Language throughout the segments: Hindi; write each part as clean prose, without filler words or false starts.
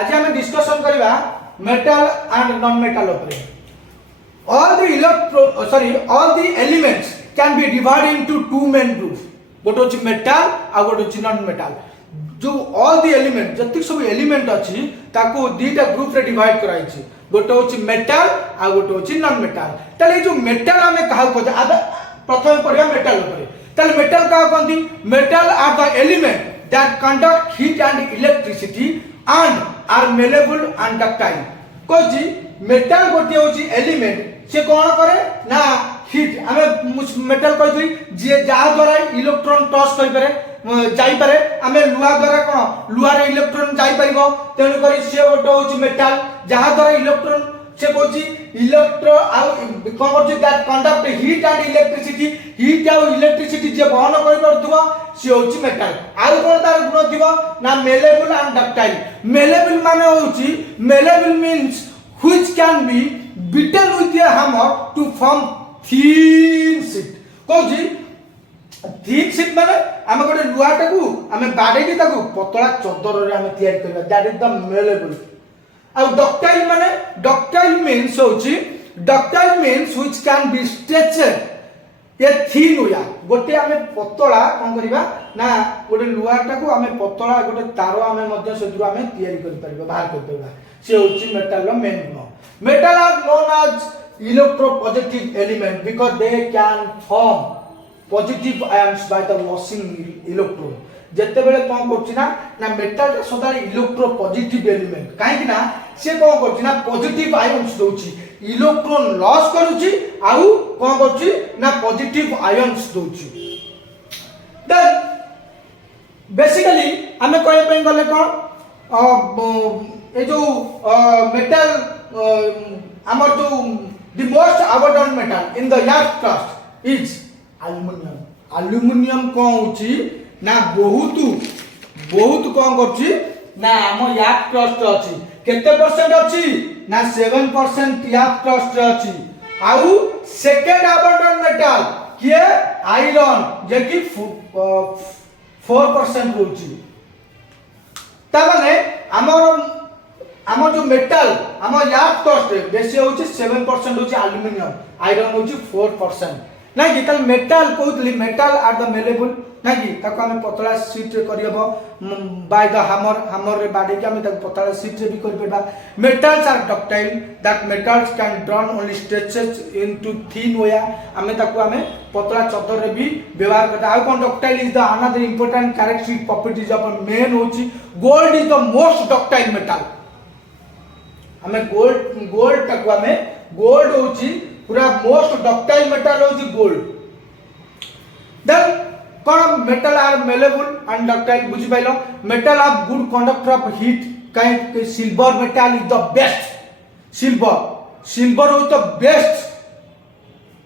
आज आम डिस्कसन करवा मेटल एंड नॉन मेटल उपरे all the elements can be divided into two main groups गोटे होची मेटल आ गोटे होची नॉन मेटल जो all the element जति सब एलिमेंट अछि ताको दीटा ग्रुप रे डिवाइड कराई छी गोटे होची मेटल आ गोटे होची नॉन मेटल तले जो मेटल हमें कहा को अब प्रथम पढ़िया मेटल ऊपर तले मेटल का कोंती metal are the element that conduct heat and electricity and are malleable and ductile कोजी मेटल गोटे होची एलिमेंट से कोन करे ना हीट हमें मेटल कहथि जे जा द्वारा इलेक्ट्रॉन टच करि पारे जाई पारे हमें लुहा द्वारा कोन लुहा रे इलेक्ट्रॉन जाई परिगो तेनु करी से गोटे होची मेटल जहा द्वारा इलेक्ट्रॉन से कोची इलेक्ट्रो आ कोन करछि that conduct heat and electricity heat आ इलेक्ट्रिसिटी जे वहन करि परथुवा से होची मेटल आ कोन तार गुण थिबो ना मेलेबल एंड डक्टाइल मेलेबल माने होची malleable means which can be beaten with a hammer to form thin sheet कोजी thin sheet माने हम गोटे लुहा टाकू हमें बाडे की ताकू पतला चदर रे हम तैयार करबा दैट इज द मेलेबल आ डक्टाइल माने डक्टाइल मींस होची ductile means which can be stretched a thin होया गोटे हमें पतला कोन करबा ना गोटे लुहा टाकू हमें पतला गोटे तार हमें मध्य सेदुर हमें तैयार कर परबा बाहर कर देबा से होची मेटल रो मेन गुण metal are known as electropositive element because they can form positive ions by the losing electron जत्ते बेले कोन करछि ना ना मेटल रे सदा इलेक्ट्रोपॉजिटिव एलिमेंट काहे कि ना से कोन करछि ना पॉजिटिव आयन्स दोछि इलेक्ट्रॉन लॉस करूछि आउ कोन करछि ना पॉजिटिव आयन्स दोछि देन बेसिकली हमें कहै पई गले कोन ए जो मेटल आमर जो the most abundant metal in the earth crust is aluminum aluminum कोन होची ना बहुत कोन करची ना हम earth crust अछि केते परसेंट अछि ना 7% earth crust अछि आउ सेकंड abundant metal किए आयरन जे कि 4% होची ता माने हमर जो मेटल हमर यार्थ कॉस्ट बेसी होची 7% होची एल्युमिनियम आयरन होची 4% ना कि कल मेटल कोतली मेटल आर द मेलेबल ना कि ताको हम पतला शीट रे करियबो बाय द हैमर रे बाडी के हम ताको पतला शीट रे भी कर पेबा metals are ductile that metals can drawn only stretches into thin wire हम ताको हम पतला चदर रे भी व्यवहार करता आ कोन ductile is the another important characteristic properties of main होची gold is the most ductile metal हमें गोल्ड तक हमें गोल्ड होची पूरा मोस्ट डक्टाइल मेटल होची गोल्ड देन कोन metal are malleable and ductile बुझि पाइलो metal are good conductor of heat काहे silver metal is the best silver is the best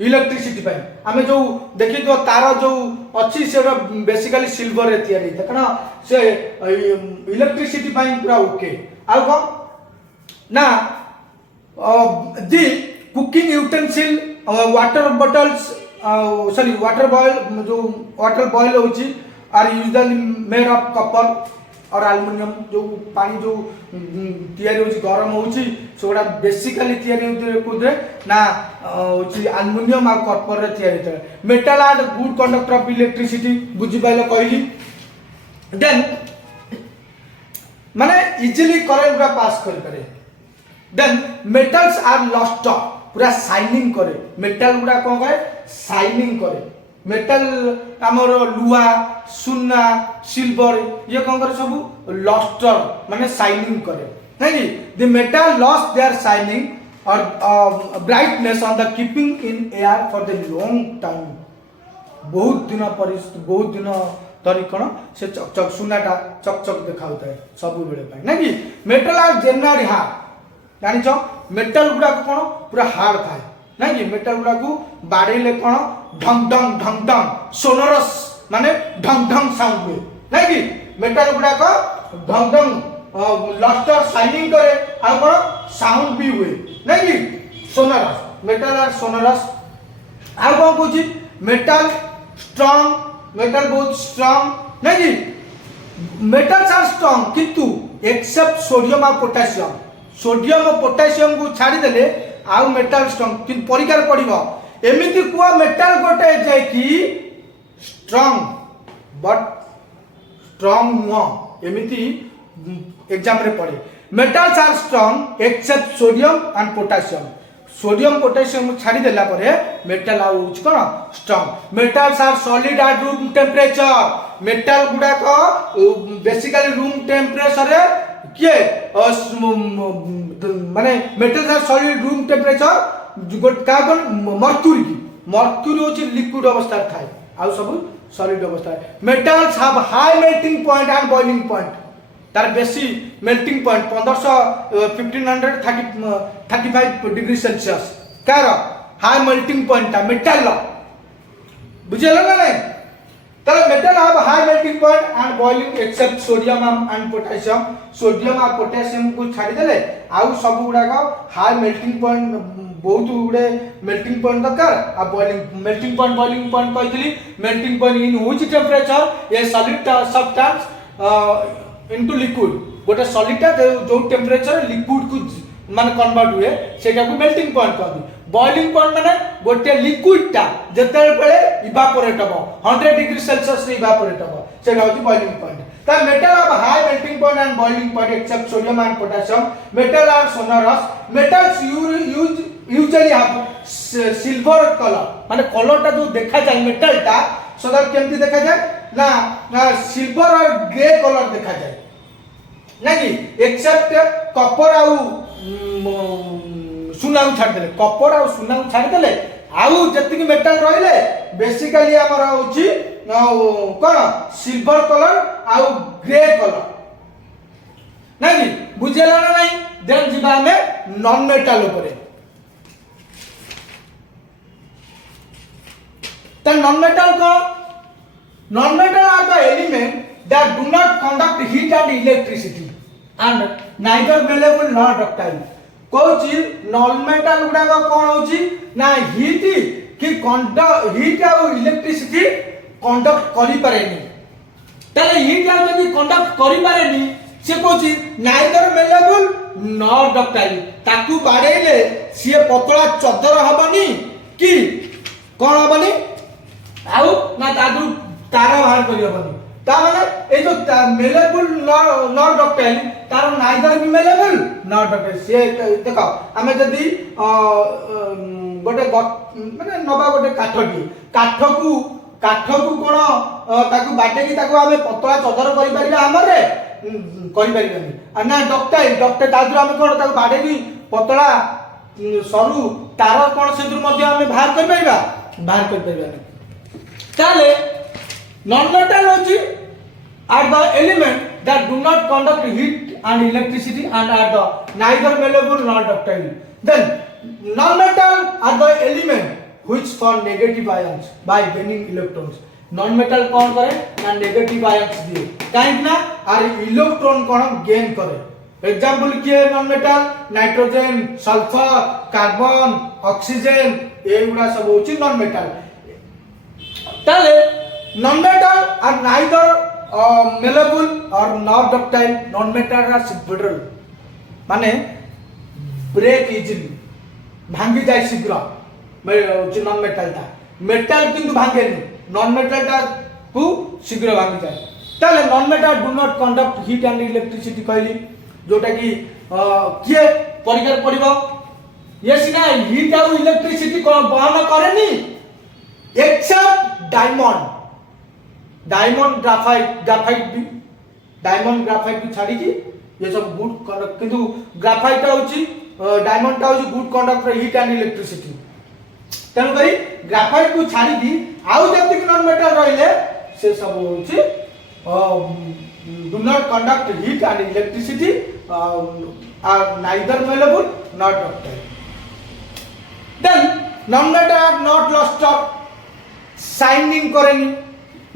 electricity पाई हमें जो देखि तो तार जो अछि से बेसिकली सिल्वर रे तयारी त कना से इलेक्ट्रिसिटी पाई पूरा ओके आ को ना the cooking utensil water bottles sorry water boil जो water boil होची are usually made of copper और एल्युमिनियम जो पानी जो तयारी होची गरम होची सोडा बेसिकली तयारी होती कोदरे ना होची एल्युमिनियम और कॉपर रे तयारी होता metal are good conductor of electricity बुझि पाइलो कहली देन माने इजीली करंट का पास कर करे देन मेटल्स आर लस्टर पूरा शाइनिंग करे मेटल गुडा कोन करे शाइनिंग करे मेटल हमर लुहा सुन्ना सिल्वर ये कोन करे सब लस्टर माने शाइनिंग करे नहीं the metal lose their shining और brightness on the keeping in air for the long time बहुत दिन तरी कोन से चकचक सुनाटा चकचक देखाउता है सब बेले पाई नहीं मेटल आर जनरली हार्ड जानि छ मेटल गुडा कोन पूरा हार्ड थाए नहीं कि मेटल गुडा को बाडेले कोन ढंग ढंग सोनरस माने ढंग साउंड हुए नहीं कि मेटल गुडा को ढंग लस्टर शाइनिंग करे आ कोन साउंड भी हुए नहीं कि सोनरस मेटल आर सोनरस आ कोन कोची मेटल स्ट्रांग मेटल बहुत स्ट्रांग नहीं कि मेटल्स आर स्ट्रांग किंतु एक्सेप्ट सोडियम और पोटासियम सोडियम और पोटासियम को छाड़ी देले आउ मेटाल स्ट्रांग कि परीक्षार पड़िबो एमिति कुआ मेटाल गोटे जे कि स्ट्रांग बट स्ट्रांग नुह एमिति एग्जाम रे पड़े metals are strong except sodium and potassium sodium potassium छाड़ी देला परे मेटाल आउ कोन strong metals are solid at room temperature metal गुडा को बेसिकली रूम टेम्परेचर रे किए माने metals are solid room temperature का कोन मर्क्यूरी होची लिक्विड अवस्था थाए आउ सब सॉलिड अवस्था metals have high melting point and boiling point तार बेसी मेल्टिंग पॉइंट 1535 डिग्री सेल्सियस कार हाई मेल्टिंग पॉइंट ता मेटल बुझेला ना नहीं तार metal have high melting point and boiling except sodium and potassium sodium और पोटेशियम को छाड़ी देले आउ सब गुडा को हाई मेल्टिंग पॉइंट बहुत गुडे मेल्टिंग पॉइंट दरकार आ boiling melting point boiling point कहतली melting point in which temperature a solid substance into liquid गोटे सॉलिड जो टेम्परेचर लिक्विड को माने कन्वर्ट हुए सेटा को मेल्टिंग पॉइंट कहती बॉइलिंग पॉइंट माने गोटे लिक्विड टा जते बेले इवापोरेट हो 100 डिग्री सेल्सियस रे इवापोरेट हो सेटा होती बॉइलिंग पॉइंट ता metal of high melting point and boiling point except sodium and potassium metal are sonorous metals usually have silver colour माने कलर टा जो देखा जाए मेटल टा सदा केमती देखा जाए ना सिल्वर और ग्रे कलर देखा जाए ना कि एक्सेप्ट कॉपर आउ सुना को छाड़ देले कॉपर आउ सुना को छाड़ देले आउ जतिक मेटल रहिले बेसिकली हमर होची कोन सिल्वर कलर आउ ग्रे कलर ना कि बुझेला ना नहीं देन जिबा हमें नॉन मेटल ऊपर त नॉन मेटल को non metal are the element that do not conduct heat and electricity and neither malleable nor ductile कोची नॉन मेटल गुडा को कोन होची ना हीट कि कंडक्ट हीट और इलेक्ट्रिसिटी कंडक्ट करि पारेनी तले हीट आ जदी कंडक्ट करि पारेनी से Kochi neither malleable nor ductile ताकू बाडेले से पतला चदर हबनी कि कोन हबनी आउ ना तादु तार बाहर करि हबनी ता माने ए जो मेलेबल नॉट डक्टाइल तार नाइदर भी मेलेबल नॉट डक्टाइल से देखो हमें जदी गोटे माने नबा गोटे काठ को कोन ताकू बाटे की ताकू हमें पतला चदर करि परिबा हमरे करि परिबानी आ ना डक्टाइल तादुर हमें कोन ताकू बाटे की पतला सरू तार कोन सेदुर मध्ये हमें बाहर करि परिबानी ताले non-metal होची are the element that do not conduct heat and electricity and are the neither malleable nor ductile. Then non-metal are the element which form negative ions by gaining electrons. Non-metal कौन करे ना negative ions दिए काहे ना आर इलेक्ट्रॉन कौन गेन करे एग्जांपल किए non-metal nitrogen sulphur carbon oxygen एगुडा सब होची non-metal ताले non-metal are neither malleable or nor ductile non-metal are brittle माने ब्रेक इजिली भांगी जाए शीघ्र नॉन मेटल ता मेटल किंतु भांगेनी नॉन मेटल ता को शीघ्र भांगी जाए ताले non metal do not conduct heat and electricity कहली जोटा कि किए परिकर पड़िबो ये सिना हीट और इलेक्ट्रिसिटी को बहन करेनी एक्सेप्ट डायमंड ग्राफाइट भी छाड़ी की ये सब गुड कंडक्ट किंतु ग्राफाइट होची डायमंड टा होची good conductor heat and electricity तेनु करी ग्राफाइट को छाड़ी दी आउ जति नॉन मेटल रहिले से सब होची do not conduct heat and electricity are neither malleable nor ductile then non metal are not luster shining करेनी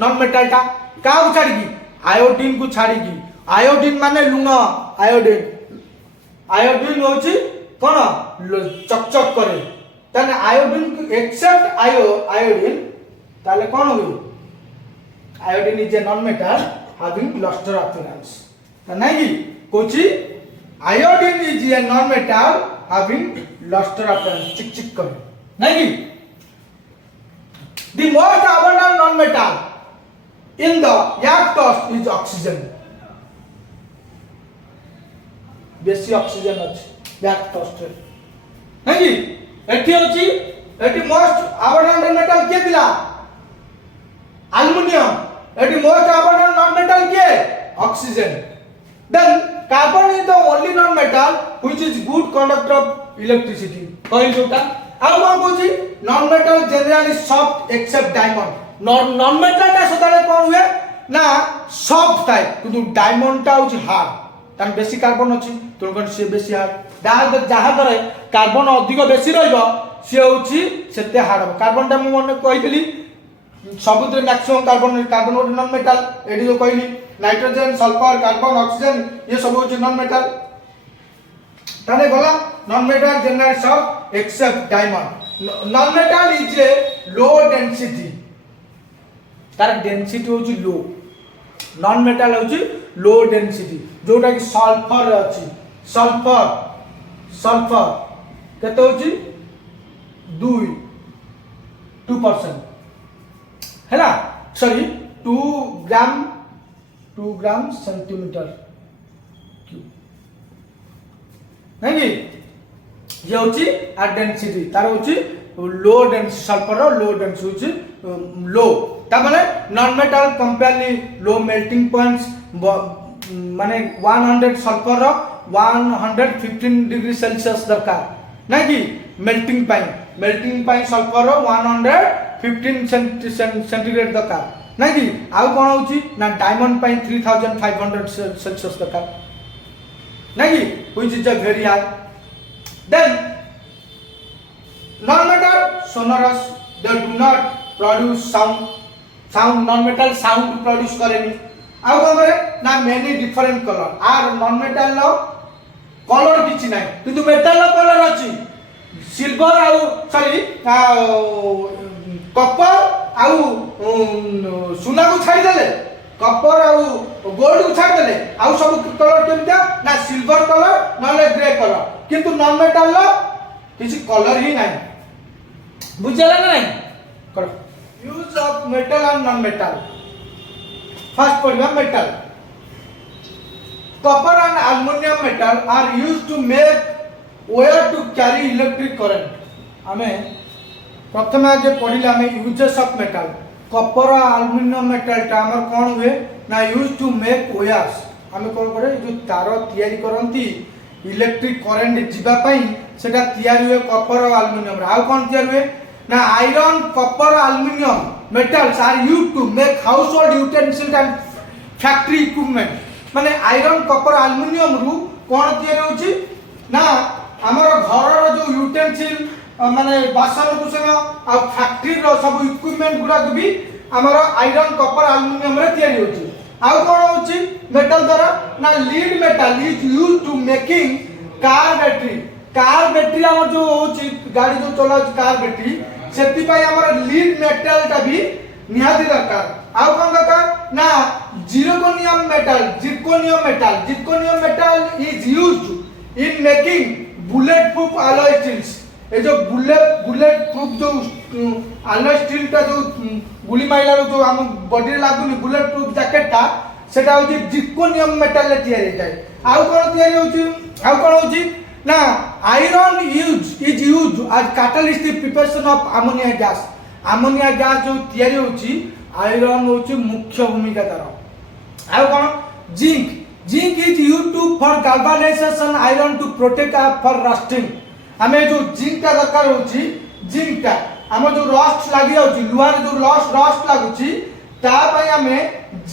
नॉन मेटल टा का छाड़ी की आयोडीन को छाड़ी की आयोडीन माने लुण आयोडीन होची कोन चकचक करे तने आयोडीन एक्सेप्ट आयोडीन ताले कोन हो iodine is a non metal having luster appearance त नहीं कोची iodine is a non metal having luster appearance चिक चिक करे नहीं कि the most abundant non metal in the earth crust is oxygen बेसी ऑक्सीजन अछि एर्थ क्रस्ट नहीं कि एठी अछि एठी मोस्ट अबंडेंट मेटल के दिला एल्युमिनियम एठी मोस्ट अबंडेंट नॉन मेटल के oxygen then carbon is the only non metal which is good conductor of electricity कहि जोटा ଆଉ କଣ କହୁଛି non metal generally soft except diamond non metal ଟା ସଦାଳେ କଣ ହୁଏ ନା soft ଥାଏ କିନ୍ତୁ diamond ଟା ହଉଛି hard ତାର ବେଶୀ कार्बन ଅଛି ତେଣୁ ସେ ବେଶୀ hard ଯାହା ଦ୍ୱାରା कार्बन ଅଧିକ ବେଶୀ ରହିବ ସେ ହଉଛି ସେତେ hard ହେବ कार्बन ଟା ମୁଁ ମନେ କହିଥିଲି ସବୁଥିରେ मैक्सिमम कार्बन ଗୋଟେ non metal ଏଠି जो କହିଲି नाइट्रोजन सल्फर कार्बन ऑक्सीजन ये सब होची नॉन मेटल ताने गला नॉन मेटल जनरल सब except diamond non metal is a low density तार डेंसिटी होची लो नॉन मेटल होची लो डेंसिटी जोटा कि सल्फर अछि सल्फर सल्फर केते होची 2% हैला सॉरी 2 ग्राम सेंटीमीटर क्यूब नहीं ये होची आ डेंसिटी तार होची low density sulphur low density होची लो ता माने non metal comparably low melting points माने 100 सल्फर 115 डिग्री सेल्सियस दरकार नहीं कि मेल्टिंग पाई सल्फर 115 सेंटीग्रेड दरकार नहीं कि आउ कौन होची ना डायमंड पाई 3500 सेल्सियस दरकार नहीं कि which is a very high then non metal sonorous they do not produce sound non metal sound produce करेनी आउ कौन करे ना many different colour are non metal लो कलर किछि नाही किंतु मेटल लो कलर अछि सिल्वर आउ सॉरी कॉपर आउ सुना को छाड़ी देले कॉपर आउ गोल्ड को छाड़ी देले आउ सब कलर केमता ना सिल्वर कलर नले ग्रे कलर किंतु नॉन मेटल लो किसी कलर ही नाही बुझला ना नहीं करो use of metal and non metal first पढ़िबा metal copper and aluminium metal are used to make wire to carry electric current हमें प्रथम आज पढ़िले हमें यूजेस ऑफ मेटल कॉपर और एल्युमिनियम मेटल टा हमर कोन हुए ना यूज टू मेक वायर्स हमें कोन करे जो तार तयारी करंती इलेक्ट्रिक करंट जीवा पई सेटा तयारी हुए कॉपर और एल्युमिनियम रा कोन तयारी हुए ना आयरन कॉपर और aluminium metals are used to make house hold utensils and factory equipment माने आयरन कॉपर एल्युमिनियम रु कोन तयारी होची ना हमर घर रो जो यूटेंसिल माने बासन कुसन आ फैक्ट्री रो सब इक्विपमेंट गुडा भी हमर आयरन कॉपर एल्युमिनियम रे तयारी होची आ कोन होची मेटल द्वारा ना lead metal is used to making car battery हमर जो होची गाड़ी जो चला कार बैटरी सेति पई हमर लीड मेटल ता भी निहाती दरकार आ कोन दरकार ना zirconium metal is used in making bullet proof alloy steels ए जो बुलेट प्रूफ जो alloy steel ता जो गुली माइला जो हम बॉडी रे लागुनी बुलेट प्रूफ जैकेट ता सेटा होची जिरकोनियम मेटल ले तयारी थाए आउ कोन होची ना iron is used as catalyst in preparation of ammonia gas जो तयारी होची आयरन होची मुख्य भूमिका तार आउ कोन zinc is used to for galvanization iron to protect for rusting हमें जो जिंक का दरकार होची जिंक का हम जो रस्ट लागि होची लुहार जो रस्ट लागुची ता पई हमें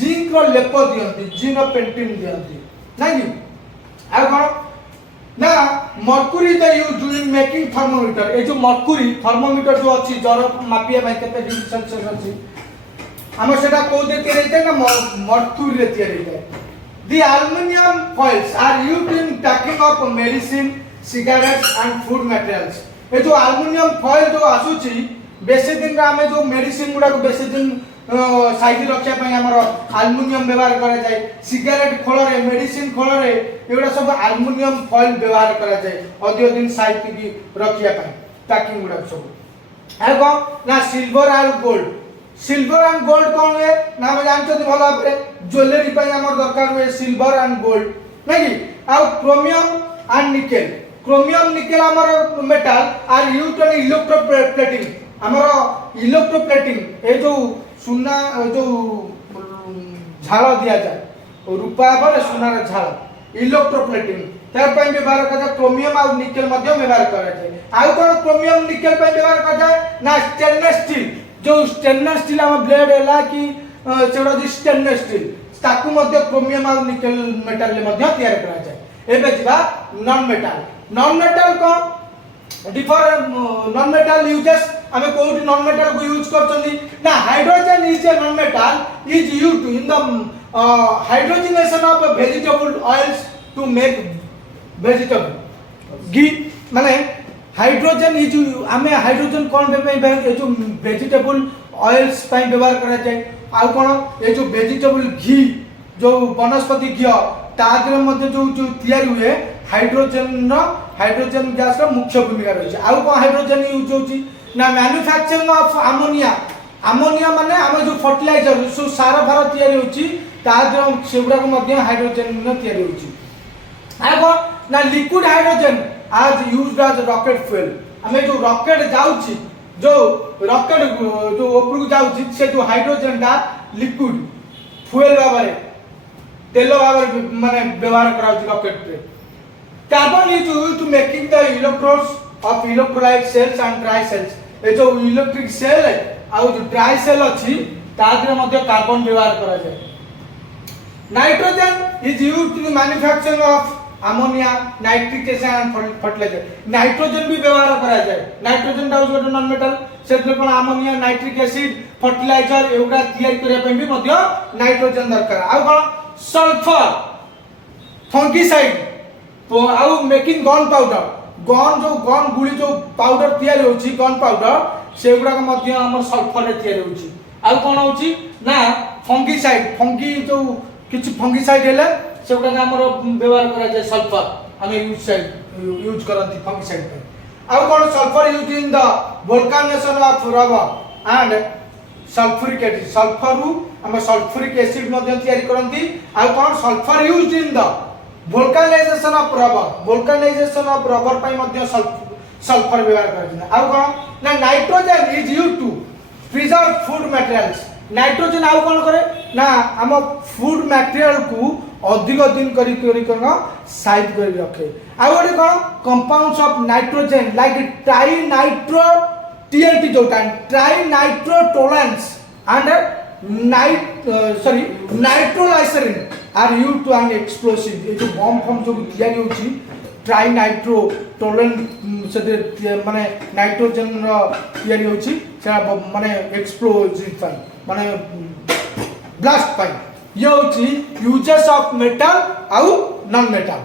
जिंक रो लेप दियंती जिंक रो पेंटिंग दियंती नाही आ कोन ना mercury the use in making thermometer ए जो मर्क्यूरी थर्मोमीटर जो अछि जर मापिया भाई केते डिग्री सेल्सियस अछि हम सेटा को दे तयारी ना मर्क्यूरी रे तयारी The aluminum foils are used in packing of medicine, cigarettes and food materials. ये जो aluminum foil जो आसुची बेसे दिन रा हमें जो मेडिसिन गुडा को बेसे दिन साइज रखिया पई हमर एल्युमिनियम व्यवहार करा जाए सिगरेट खोल रे मेडिसिन खोल रे एगुडा सब एल्युमिनियम फॉइल व्यवहार करा जाए अधिक दिन साइज की रखिया पई पैकिंग गुडा सब आ को ना सिल्वर एंड गोल्ड कौन हुए ना हम जानते भल भाव ज्वेलरी पे हमर दरकार हुए सिल्वर एंड गोल्ड नहीं आ क्रोमियम एंड निकेल हमर metal are used in electroplating हमर इलेक्ट्रोप्लेटिंग ए जो सुना जो झाड़ दिया जाए रूपा पर सुनार झाड़ इलेक्ट्रोप्लेटिंग त्यार ପାଇଁ व्यवहार करा क्रोमियम और निकेल मध्य व्यवहार करा जाए आउ कोन क्रोमियम निकेल ପାଇଁ व्यवहार करा जाए ना स्टेनलेस स्टील जो स्टेनलेस स्टील हम ब्लेड हैला कि सेडा जो स्टेनलेस स्टील ताकू मध्य क्रोमियम और निकेल मेटल ले मध्य तैयार करा जाए एबे जिबा नॉन मेटल को डिफर नॉन मेटल यूजेस हमें कोड नॉन मेटल को यूज करछनी ना hydrogen is a non metal is used in the hydrogenation of vegetable oils to make vegetable ghee माने हाइड्रोजन इज हमें हाइड्रोजन कौन पे जो वेजिटेबल ऑयल्स पे व्यवहार करा जाए आउ कौन ये जो वेजिटेबल घी जो वनस्पति घी तादर मध्य जो जो तैयारी हुए हाइड्रोजन गैस का मुख्य भूमिका रही है आउ कौन हाइड्रोजन यूज होची ना मैन्युफैक्चरिंग ऑफ अमोनिया माने हम जो फर्टिलाइजर जो सार फार तैयारी होची तादर सेगुडा को मध्य हाइड्रोजन तैयारी होची आ कौन ना लिक्विड हाइड्रोजन आज यूज्ड एज रॉकेट फ्यूल हमें जो रॉकेट जाउची जो रॉकेट जो ऊपर को जाउची से जो हाइड्रोजन दा लिक्विड फ्यूल भाबरे तेल भाबरे माने व्यवहार कराउची रॉकेट पे carbon is used to making the electrodes of electrolyte cells and dry cells ए जो इलेक्ट्रिक सेल है आ जो ड्राई सेल अछि तादरे मध्ये कार्बन व्यवहार करा जाय nitrogen is used to manufacturing of ammonia nitric acid and fertiliser nitrogen भी व्यवहार करा जाए नाइट्रोजन डाउज गोटे नॉन मेटल सेतले पण अमोनिया नाइट्रिक एसिड फर्टिलाइजर एउडा तैयार करिया पे भी मध्य नाइट्रोजन दरकार आ कोन सल्फर फंगिसाइड तो आउ मेकिंग गन गन गुली जो पाउडर तैयार होची गन पाउडर सेगुडा को मध्य हमर सल्फर रे तैयार होची आ कोन होची ना फंगिसाइड फंगी जो किछ फंगिसाइड हेले सेगुडा का हमर व्यवहार करा जाय सल्फर हमें यूज करंती फंगिसाइड पे आ कोन sulphur use in the vulcanisation of rubber and sulphuric acid sulphur रु हम सल्फ्यूरिक एसिड मध्ये तैयारी करंती आ कोन sulphur use in the vulcanisation of rubber पई मध्ये सल्फर व्यवहार करा आ कोन ना nitrogen is used to preserve food materials nitrogen आउ कोन करे ना हम फूड मटेरियल को अधिक दिन करी साइड कर रखे आ गोटे कौन compounds of nitrogen like tri nitro TNT जोटा trinitrotoluene and nitroglycerine are used to an explosive ये जो बम फम जो तैयारी होची ट्राई नाइट्रो टोलेंस से माने नाइट्रोजन रो तैयारी होची से माने एक्सप्लोसिव पाई माने ब्लास्ट पाई ये होची यूजेस ऑफ मेटल आउ नॉन मेटल